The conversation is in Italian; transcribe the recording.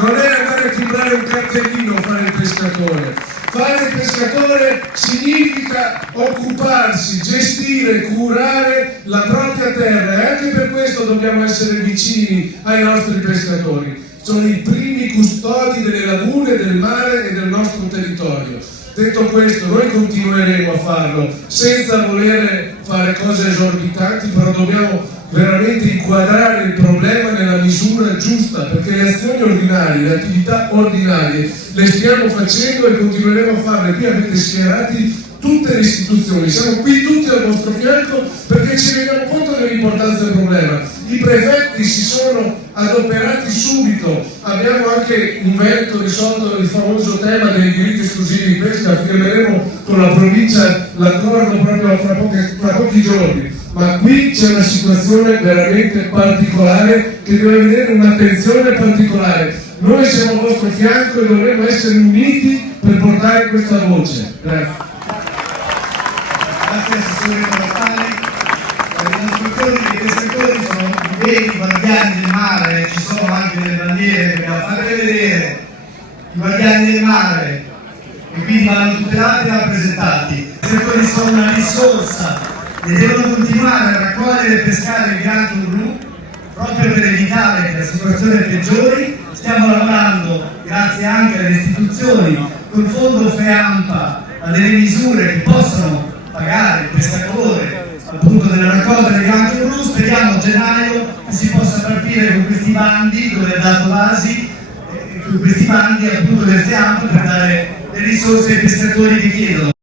non è andare a timbrare un cartellino fare il pescatore. Fare il pescatore significa occuparsi, gestire, curare la propria terra, e anche per questo dobbiamo essere vicini ai nostri pescatori. Sono i primi custodi delle lagune, del mare e del nostro territorio. Detto questo, noi continueremo a farlo senza voler fare cose esorbitanti, però dobbiamo veramente inquadrare il problema nella misura giusta, perché le azioni ordinarie, le attività ordinarie le stiamo facendo e continueremo a farle. Qui avete schierati tutte le istituzioni, siamo qui tutti al vostro fianco perché ci rendiamo conto dell'importanza del problema. I prefetti si sono adoperati subito, abbiamo anche risolto il famoso tema dei diritti esclusivi di pesca, firmeremo con la provincia l'accordo proprio fra pochi giorni. Ma qui c'è una situazione veramente particolare che deve avere un'attenzione particolare. Noi siamo al vostro fianco e dovremo essere uniti per portare questa voce. Grazie. Grazie Assessore Cavatani. Le dimostrazioni che i pescatori sono i veri guardiani del mare, ci sono anche delle bandiere che dobbiamo fare vedere. I guardiani del mare, e quindi vanno tutelati e rappresentati. I pescatori sono una risorsa e devono continuare a raccogliere e pescare il granchio blu proprio per evitare che la situazione peggiori. Stiamo lavorando, grazie anche alle istituzioni, col fondo FEAMPA, a delle misure che possano pagare il pescatore appunto della raccolta del granchio blu. Speriamo a gennaio che si possa partire con questi bandi dove è dato basi, con questi bandi appunto del FEAMPA per dare le risorse ai pescatori che chiedono.